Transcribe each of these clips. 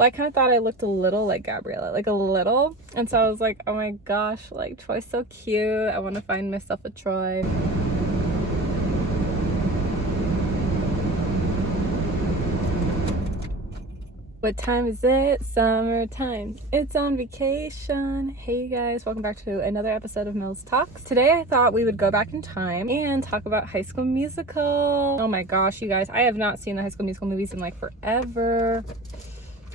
Well, I kind of thought I looked a little like Gabriella, like a little. And so I was like, oh my gosh, like Troy's so cute. I want to find myself a Troy. What time is it? Summertime. It's on vacation. Hey guys, welcome back to another episode of Mels Talks. Today I thought we would go back in time and talk about High School Musical. Oh my gosh, you guys, I have not seen the High School Musical movies in like forever.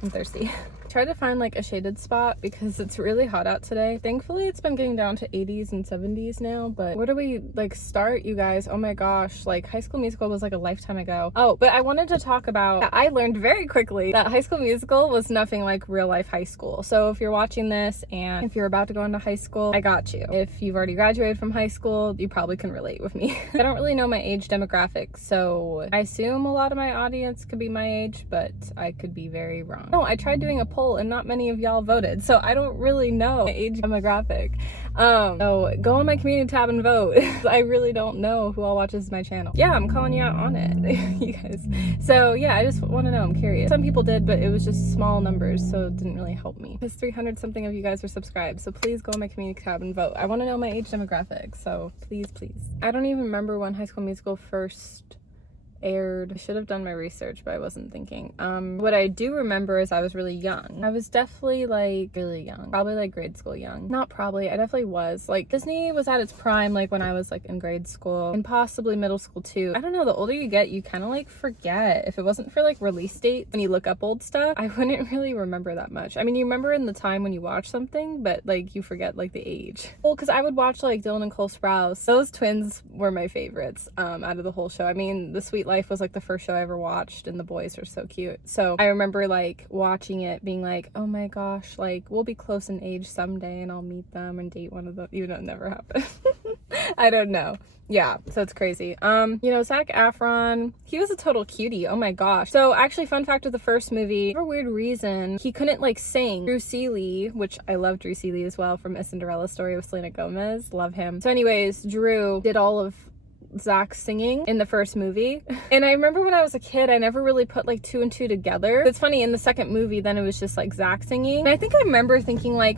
I'm thirsty. Tried to find like a shaded spot because it's really hot out today. Thankfully it's been getting down to 80s and 70s now, but where do we like start, you guys? Oh my gosh, like High School Musical was like a lifetime ago. Oh, but I wanted to talk about, I learned very quickly that High School Musical was nothing like real life high school. So if you're watching this and if you're about to go into high school, I got you. If you've already graduated from high school, you probably can relate with me. I don't really know my age demographic, so I assume a lot of my audience could be my age, but I could be very wrong. No, I tried doing a poll and not many of y'all voted, so I don't really know my age demographic. So go on my community tab and vote. I really don't know who all watches my channel. Yeah, I'm calling you out on it, you guys. So yeah, I just want to know, I'm curious. Some people did, but it was just small numbers, so it didn't really help me. Because 300 something of you guys are subscribed, so please go on my community tab and vote. I want to know my age demographic, so please. I don't even remember when High School Musical first aired. I should have done my research, but I wasn't thinking. What I do remember is I was really young. I was definitely like really young, probably like grade school young. Not probably, I definitely was. Like Disney was at its prime like when I was like in grade school and possibly middle school too. I don't know, the older you get, you kind of like forget. If it wasn't for like release date, when you look up old stuff, I wouldn't really remember that much. I mean, you remember in the time when you watch something, but like you forget like the age. Well, because I would watch like Dylan and Cole Sprouse. Those twins were my favorites out of the whole show. I mean, The Sweet Life was like the first show I ever watched and the boys are so cute. So I remember like watching it being like, oh my gosh, like we'll be close in age someday and I'll meet them and date one of them, even though it never happened. I don't know. Yeah, so it's crazy. You know, Zac Efron, he was a total cutie. Oh my gosh. So actually, fun fact of the first movie, for a weird reason, he couldn't like sing. Drew Seeley, which I love Drew Seeley as well from A Cinderella Story with Selena Gomez, love him. So anyways, Drew did all of Zach's singing in the first movie. And I remember when I was a kid, I never really put like two and two together. It's funny, in the second movie, then it was just like Zach singing. And I think I remember thinking like,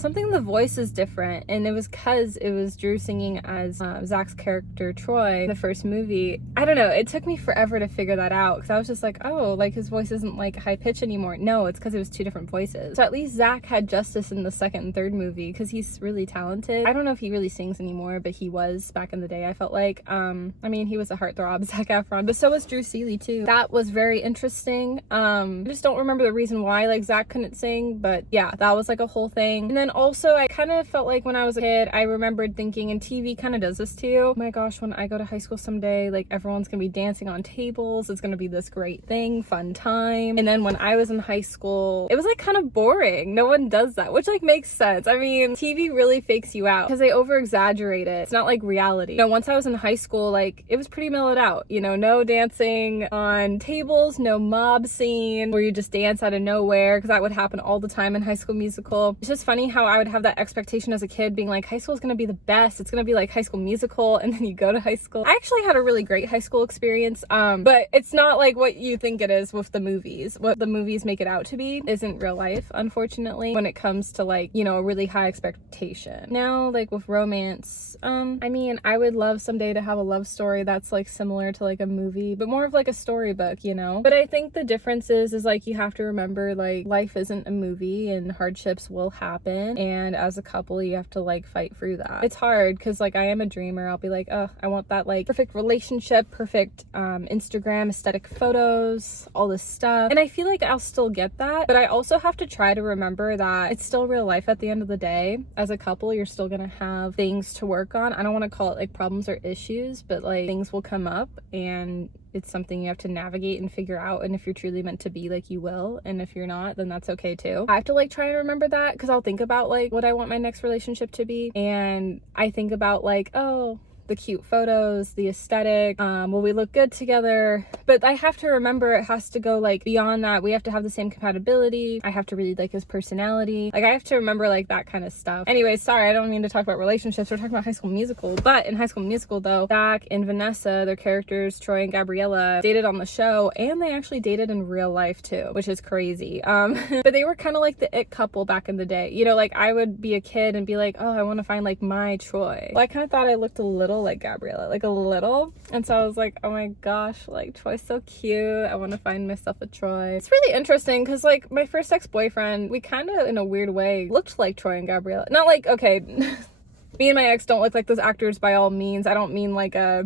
something in the voice is different. And it was because it was Drew singing as Zach's character Troy in the first movie. I don't know, it took me forever to figure that out because I was just like, oh, like his voice isn't like high pitch anymore. No, it's because it was two different voices. So at least Zach had justice in the second and third movie because he's really talented. I don't know if he really sings anymore, but he was back in the day, I felt like. I mean, he was a heartthrob, Zac Efron, but so was Drew Seeley too. That was very interesting. I just don't remember the reason why like Zach couldn't sing, but yeah, that was like a whole thing. And then also I kind of felt like when I was a kid, I remembered thinking, and TV kind of does this too, oh my gosh, when I go to high school someday, like everyone's gonna be dancing on tables, it's gonna be this great thing, fun time. And then when I was in high school, it was like kind of boring. No one does that, which like makes sense. I mean, TV really fakes you out because they over exaggerate it. It's not like reality. You know, once I was in high school, like it was pretty mellowed out, you know, no dancing on tables, no mob scene where you just dance out of nowhere, because that would happen all the time in High School Musical. It's just funny how I would have that expectation as a kid being like, high school is going to be the best, it's going to be like High School Musical, and then you go to high school. I actually had a really great high school experience, but it's not like what you think it is with the movies. What the movies make it out to be isn't real life, unfortunately, when it comes to like, you know, a really high expectation. Now, like with romance, I mean, I would love someday to have a love story that's like similar to like a movie, but more of like a storybook, you know. But I think the difference is like you have to remember like life isn't a movie and hardships will happen, and as a couple you have to like fight through that. It's hard because like I am a dreamer. I'll be like, oh, I want that like perfect relationship, perfect Instagram aesthetic photos, all this stuff, and I feel like I'll still get that, but I also have to try to remember that it's still real life at the end of the day. As a couple, you're still gonna have things to work on. I don't want to call it like problems or issues, but like things will come up and it's something you have to navigate and figure out, and if you're truly meant to be, like, you will, and if you're not, then that's okay too. I have to like try to remember that because I'll think about like what I want my next relationship to be, and I think about like, oh, the cute photos, the aesthetic, will we look good together? But I have to remember it has to go like beyond that. We have to have the same compatibility. I have to really like his personality. Like I have to remember like that kind of stuff. Anyways, sorry, I don't mean to talk about relationships. We're talking about High School Musical. But in High School Musical though, Zach and Vanessa, their characters, Troy and Gabriella, dated on the show, and they actually dated in real life too, which is crazy. But they were kind of like the it couple back in the day. You know, like I would be a kid and be like, oh, I want to find like my Troy. Well, I kind of thought I looked a little like Gabriella, like a little. And so I was like, oh my gosh, like Troy's so cute. I want to find myself a Troy. It's really interesting because like my first ex-boyfriend, we kind of in a weird way looked like Troy and Gabriella. Not like, okay, me and my ex don't look like those actors by all means. I don't mean like a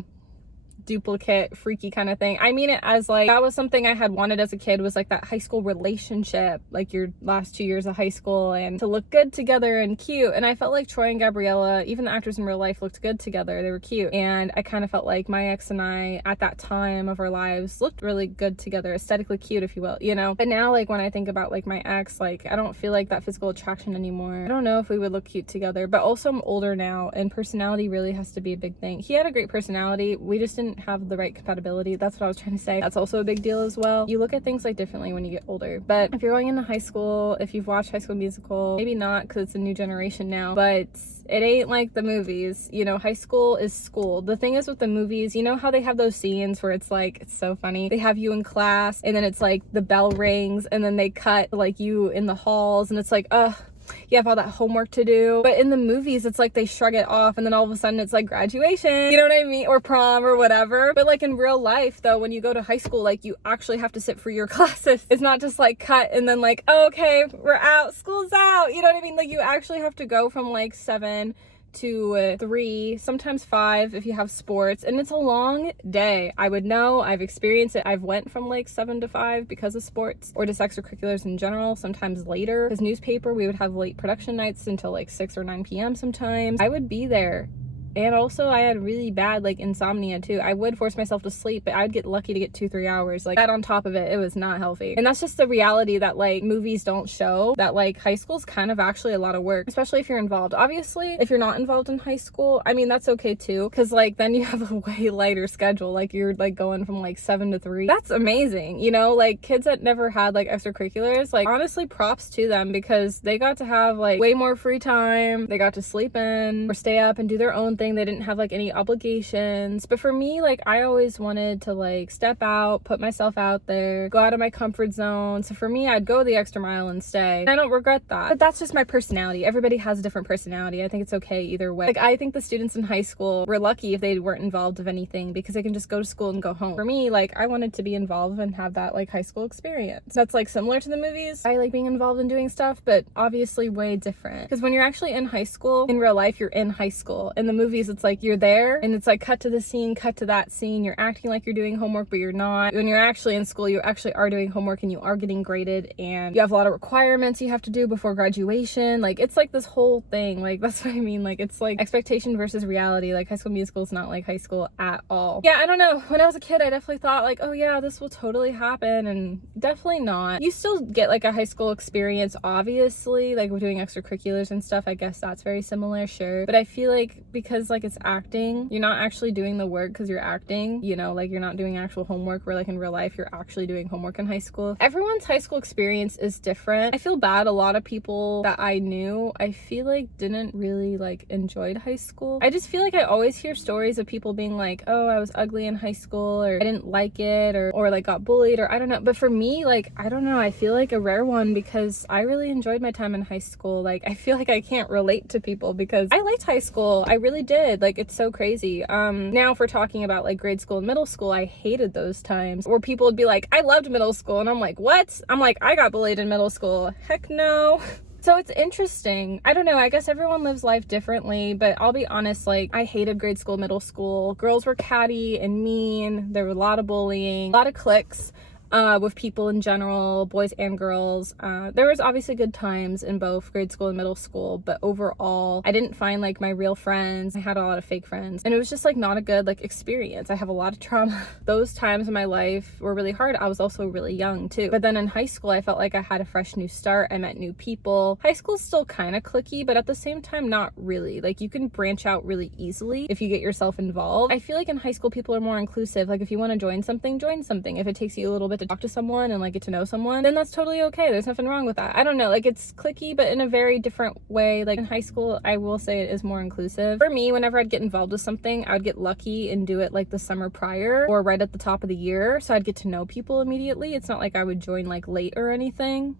duplicate freaky kind of thing. I mean it as like that was something I had wanted as a kid, was like that high school relationship, like your last 2 years of high school, and to look good together and cute. And I felt like Troy and Gabriella, even the actors in real life, looked good together. They were cute, and I kind of felt like my ex and I at that time of our lives looked really good together, aesthetically cute, if you will, you know. But now like when I think about like my ex, like I don't feel like that physical attraction anymore. I don't know if we would look cute together, but also I'm older now and personality really has to be a big thing. He had a great personality, we just didn't have the right compatibility. That's what I was trying to say. That's also a big deal as well. You look at things like differently when you get older. But if you're going into high school, if you've watched High School Musical, maybe not because it's a new generation now, but it ain't like the movies. You know, high school is school. The thing is with the movies, you know how they have those scenes where it's like, it's so funny. They have you in class and then it's like the bell rings and then they cut like you in the halls and it's like, ugh, you have all that homework to do. But in the movies, it's like they shrug it off and then all of a sudden it's like graduation, you know what I mean? Or prom or whatever. But like in real life though, when you go to high school, like you actually have to sit for your classes. It's not just like cut and then like, oh, okay, we're out, school's out. You know what I mean? Like you actually have to go from like 7 to 3, sometimes 5 if you have sports, and it's a long day. I would know, I've experienced it. I've went from like 7 to 5 because of sports or just extracurriculars in general, sometimes later. Because newspaper, we would have late production nights until like 6 or 9 p.m. sometimes. I would be there. And also I had really bad like insomnia too. I would force myself to sleep, but I'd get lucky to get 2-3 hours. Like that on top of it, it was not healthy. And that's just the reality that like movies don't show, that like high school's kind of actually a lot of work, especially if you're involved. Obviously, if you're not involved in high school, I mean, that's okay too. Cause like then you have a way lighter schedule. Like you're like going from like 7 to 3. That's amazing. You know, like kids that never had like extracurriculars, like honestly props to them because they got to have like way more free time. They got to sleep in or stay up and do their own thing. They didn't have like any obligations. But for me, like I always wanted to like step out, put myself out there, go out of my comfort zone. So for me, I'd go the extra mile and stay. And I don't regret that. But that's just my personality. Everybody has a different personality. I think it's okay either way. Like I think the students in high school were lucky if they weren't involved of anything because they can just go to school and go home. For me, like I wanted to be involved and have that like high school experience. That's like similar to the movies. I like being involved in doing stuff, but obviously way different. Because when you're actually in high school, in real life, you're in high school. In the movies, it's like you're there and it's like cut to the scene, cut to that scene. You're acting like you're doing homework, but you're not. When you're actually in school, you actually are doing homework and you are getting graded and you have a lot of requirements you have to do before graduation. Like it's like this whole thing. Like that's what I mean. Like it's like expectation versus reality. Like High School Musical is not like high school at all. Yeah, I don't know. When I was a kid, I definitely thought like, oh yeah, this will totally happen, and definitely not. You still get like a high school experience, obviously, like we're doing extracurriculars and stuff. I guess that's very similar, sure. But I feel like because like it's acting, you're not actually doing the work because you're acting, you know, like you're not doing actual homework, where like in real life you're actually doing homework in high school. Everyone's high school experience is different. I feel bad, a lot of people that I knew, I feel like didn't really like enjoy high school. I just feel like I always hear stories of people being like, oh, I was ugly in high school, or I didn't like it, or like got bullied, or I don't know. But for me, like I don't know, I feel like a rare one because I really enjoyed my time in high school. Like I feel like I can't relate to people because I liked high school. I really did. Like it's so crazy. Now if we're talking about like grade school and middle school, I hated those times where people would be like, I loved middle school, and I'm like, what? I'm like, I got bullied in middle school. Heck no. So it's interesting. I don't know, I guess everyone lives life differently, but I'll be honest, like I hated grade school, middle school. Girls were catty and mean. There were a lot of bullying, a lot of cliques. with people in general, boys and girls. There was obviously good times in both grade school and middle school, but overall I didn't find like my real friends. I had a lot of fake friends, and it was just like not a good like experience. I have a lot of trauma. Those times in my life were really hard. I was also really young too. But then in high school I felt like I had a fresh new start. I met new people. High school's still kind of cliquey, but at the same time not really. Like you can branch out really easily if you get yourself involved. I feel like in high school people are more inclusive. Like if you want to join something, join something. If it takes you a little bit to talk to someone and like get to know someone, then that's totally okay. There's nothing wrong with that. I don't know, like it's cliquey but in a very different way. Like in high school I will say it is more inclusive. For me, whenever I'd get involved with something, I would get lucky and do it like the summer prior or right at the top of the year, so I'd get to know people immediately. It's not like I would join like late or anything.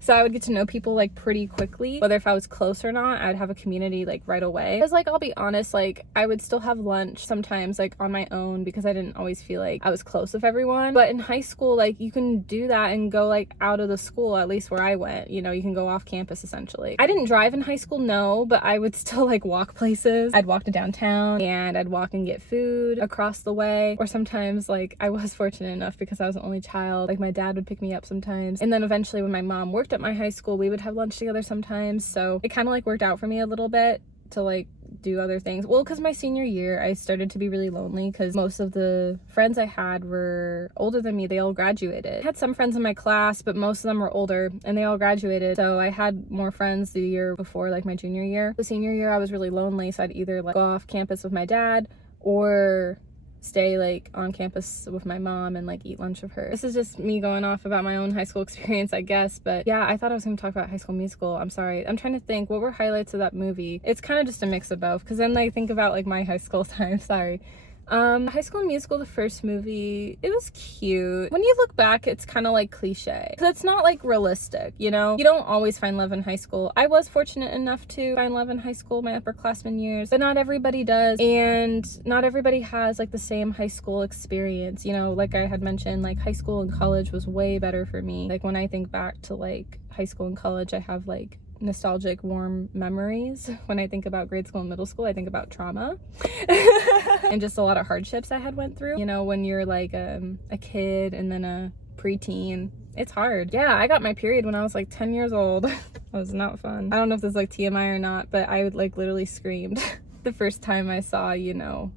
So I would get to know people like pretty quickly. Whether if I was close or not, I'd have a community like right away. Because like I'll be honest, like I would still have lunch sometimes like on my own because I didn't always feel like I was close with everyone. But in high school, like you can do that and go like out of the school, at least where I went, you know, you can go off campus essentially. I didn't drive in high school, no, but I would still like walk places. I'd walk to downtown and I'd walk and get food across the way. Or sometimes like I was fortunate enough because I was the only child, like my dad would pick me up sometimes. And then eventually when my mom worked at my high school, we would have lunch together sometimes. So it kind of like worked out for me a little bit to like do other things. Well, because my senior year I started to be really lonely because most of the friends I had were older than me. They all graduated. I had some friends in my class, but most of them were older and they all graduated. So I had more friends the year before, like my junior year. The senior year I was really lonely, so I'd either like go off campus with my dad or stay like on campus with my mom and like eat lunch with her. This is just me going off about my own high school experience, I guess, but yeah, I thought I was going to talk about High School Musical. I'm sorry. I'm trying to think what were highlights of that movie. It's kind of just a mix of both because then I think about like my high school time. Sorry. High School Musical, the first movie, it was cute. When you look back, it's kind of like cliche because it's not like realistic, you know? You don't always find love in high school. I was fortunate enough to find love in high school, my upperclassmen years, but not everybody does, and not everybody has like the same high school experience, you know? Like I had mentioned, like high school and college was way better for me. Like when I think back to like high school and college, I have like nostalgic warm memories. When I think about grade school and middle school, I think about trauma and just a lot of hardships I had went through, you know, when you're like a kid and then a preteen. It's hard. Yeah, I got my period when I was like 10 years old. That was not fun. I don't know if this is like TMI or not, but I would like literally screamed the first time I saw, you know,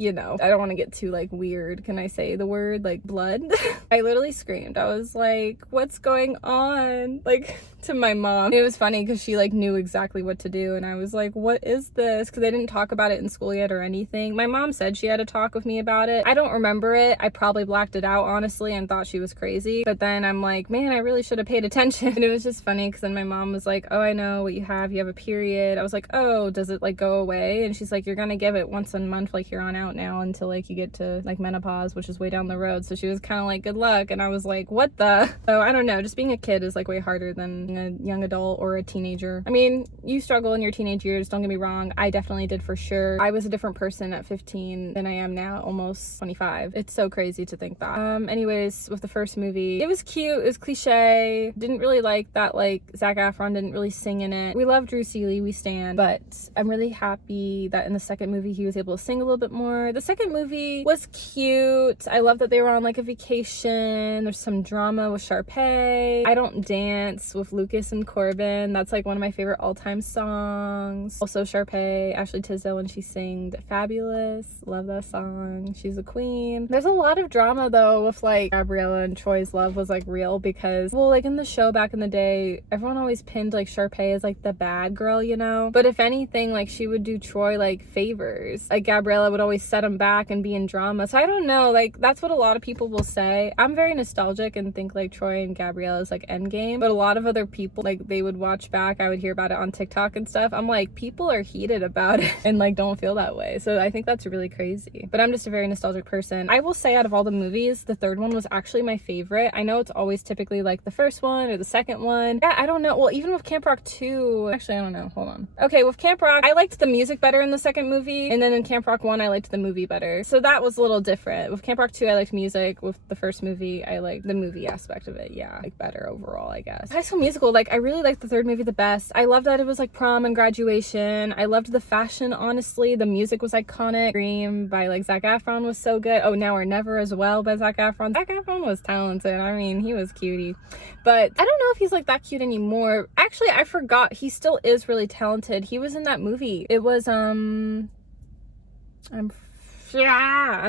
I don't want to get too like weird. Can I say the word like blood? I literally screamed. I was like, what's going on? Like to my mom. It was funny because she like knew exactly what to do, and I was like, what is this? Because they didn't talk about it in school yet or anything. My mom said she had a talk with me about it. I don't remember it. I probably blacked it out honestly and thought she was crazy, but then I'm like, man, I really should have paid attention. And it was just funny because then my mom was like, oh, I know what you have a period. I was like, oh, does it like go away? And she's like, you're gonna give it once a month like here on out now until like you get to like menopause, which is way down the road. So she was kind of like, good luck. And I was like, what the? So I don't know, just being a kid is like way harder than being a young adult or a teenager. I mean, you struggle in your teenage years, don't get me wrong. I definitely did for sure. I was a different person at 15 than I am now, almost 25. It's so crazy to think that. Anyways, with the first movie, it was cute, it was cliche. Didn't really like that like Zac Efron didn't really sing in it. We love Drew Seeley, we stan, but I'm really happy that in the second movie he was able to sing a little bit more. The second movie was cute. I love that they were on like a vacation. There's some drama with Sharpay. I Don't Dance with Lucas and Corbin. That's like one of my favorite all-time songs. Also Sharpay, Ashley Tisdale when she sang Fabulous. Love that song. She's a queen. There's a lot of drama though with like Gabriella and Troy's love was like real because, well, like in the show back in the day, everyone always pinned like Sharpay as like the bad girl, you know? But if anything, like she would do Troy like favors. Like Gabriella would always set him back and be in drama. So I don't know, like that's what a lot of people will say. I'm very nostalgic and think like Troy and Gabriella is like endgame, but a lot of other people, like they would watch back, I would hear about it on TikTok and stuff. I'm like, people are heated about it and like don't feel that way. So I think that's really crazy, but I'm just a very nostalgic person. I will say out of all the movies, the third one was actually my favorite. I know it's always typically like the first one or the second one. Yeah, I don't know. Well, even with Camp Rock 2, actually, I don't know. Hold on. Okay, with Camp Rock, I liked the music better in the second movie. And then in Camp Rock 1, I liked liked the movie better. So that was a little different. With Camp Rock 2, I liked music. With the first movie, I liked the movie aspect of it. Yeah, like better overall, I guess. High School Musical, like I really liked the third movie the best. I loved that it was like prom and graduation. I loved the fashion, honestly. The music was iconic. Dream by like Zac Efron was so good. Oh, Now or Never as well by Zac Efron. Zac Efron was talented. I mean, he was cutie. But I don't know if he's like that cute anymore. Actually, I forgot. He still is really talented. He was in that movie. It was I'm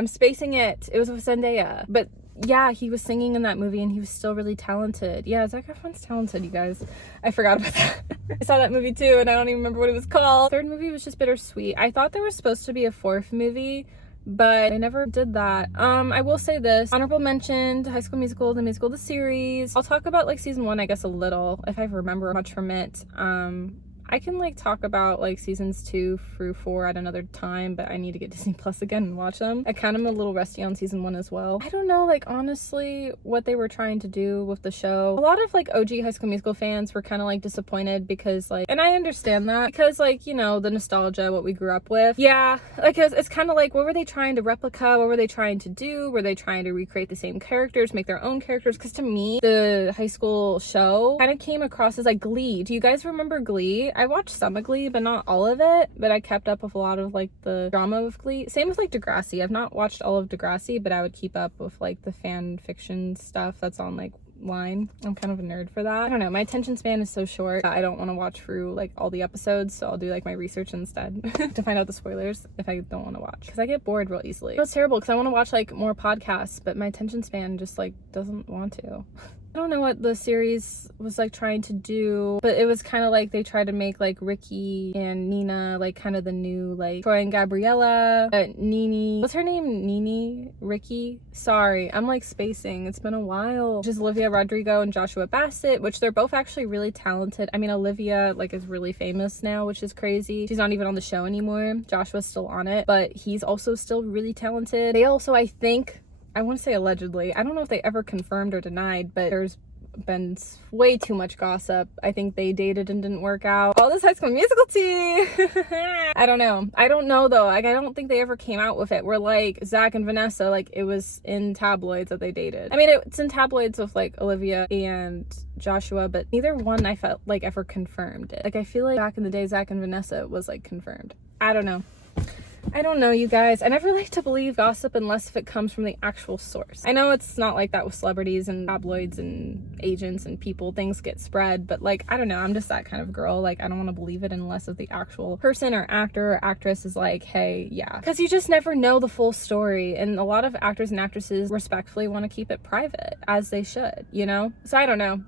spacing it. It was with Zendaya. But yeah, he was singing in that movie and he was still really talented. Yeah, Zac Efron's talented, you guys. I forgot about that. I saw that movie too and I don't even remember what it was called. Third movie was just bittersweet. I thought there was supposed to be a fourth movie, but I never did that. I will say this, honorable mention to High School Musical, the musical, the series. I'll talk about like season 1, I guess, a little, if I remember much from it. I can like talk about like seasons 2 through 4 at another time, but I need to get Disney Plus again and watch them. I kind of am a little rusty on season 1 as well. I don't know, like honestly, what they were trying to do with the show. A lot of like OG High School Musical fans were kind of like disappointed because like, and I understand that because like, you know, the nostalgia, what we grew up with. Yeah, like it's kind of like, what were they trying to replicate? What were they trying to do? Were they trying to recreate the same characters, make their own characters? Because to me, the high school show kind of came across as like Glee. Do you guys remember Glee? I watched some of Glee, but not all of it, but I kept up with a lot of like the drama of Glee. Same with like Degrassi. I've not watched all of Degrassi, but I would keep up with like the fan fiction stuff that's on like line. I'm kind of a nerd for that. I don't know, my attention span is so short that I don't want to watch through like all the episodes, so I'll do like my research instead to find out the spoilers if I don't want to watch, because I get bored real easily. It's terrible because I want to watch like more podcasts, but my attention span just like doesn't want to. I don't know what the series was like trying to do, but it was kind of like they tried to make like Ricky and Nina like kind of the new like Troy and Gabriella. Nene, what's her name? Nene? Ricky? Sorry, I'm like spacing. It's been a while. Just Olivia Rodrigo and Joshua Bassett, which they're both actually really talented. I mean, Olivia like is really famous now, which is crazy. She's not even on the show anymore. Joshua's still on it, but he's also still really talented. They also, I think, I want to say allegedly, I don't know if they ever confirmed or denied, but there's been way too much gossip. I think they dated and didn't work out. All this High School Musical tea. I don't know though. Like I don't think they ever came out with it. Where like Zach and Vanessa, like it was in tabloids that they dated. I mean, it's in tabloids with like Olivia and Joshua, but neither one I felt like ever confirmed it. Like I feel like back in the day, Zach and Vanessa was like confirmed. I don't know, you guys. I never like to believe gossip unless if it comes from the actual source. I know it's not like that with celebrities and tabloids and agents and people. Things get spread, but like, I don't know. I'm just that kind of girl. Like, I don't want to believe it unless if the actual person or actor or actress is like, hey, yeah. Because you just never know the full story. And a lot of actors and actresses respectfully want to keep it private, as they should, you know? So I don't know.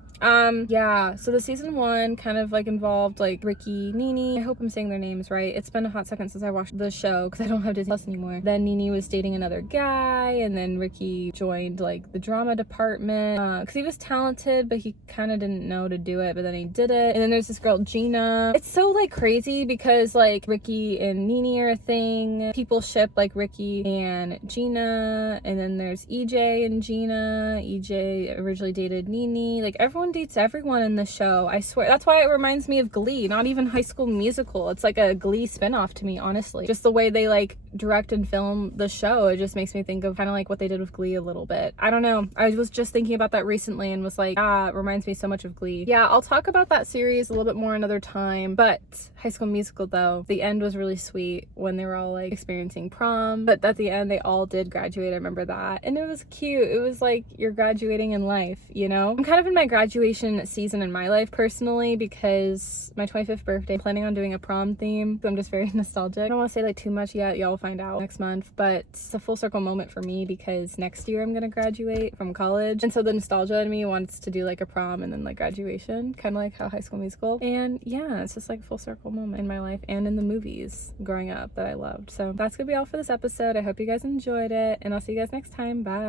Yeah, so the season 1 kind of like involved like Ricky, Nene, I hope I'm saying their names right. It's been a hot second since I watched the show because I don't have Disney Plus anymore. Then Nene was dating another guy, and then Ricky joined like the drama department because he was talented, but he kind of didn't know to do it, but then he did it. And then there's this girl, Gina. It's so like crazy because like Ricky and Nene are a thing. People ship like Ricky and Gina, and then there's EJ and Gina. EJ originally dated Nene. Like everyone dates everyone in the show, I swear. That's why it reminds me of Glee, not even High School Musical. It's like a Glee spinoff to me, honestly. Just the way they like direct and film the show, it just makes me think of kind of like what they did with Glee a little bit. I don't know, I was just thinking about that recently and was like, it reminds me so much of Glee. Yeah, I'll talk about that series a little bit more another time, but High School Musical though, the end was really sweet when they were all like experiencing prom, but at the end they all did graduate. I remember that, and it was cute. It was like you're graduating in life, you know? I'm kind of in my graduation season in my life personally because my 25th birthday, I'm planning on doing a prom theme, so I'm just very nostalgic. I don't want to say like too much yet, y'all will find out next month, but it's a full circle moment for me because next year I'm gonna graduate from college, and so the nostalgia in me wants to do like a prom and then like graduation, kind of like how High School Musical. And yeah, it's just like a full circle moment in my life and in the movies growing up that I loved. So that's gonna be all for this episode. I hope you guys enjoyed it, and I'll see you guys next time. Bye.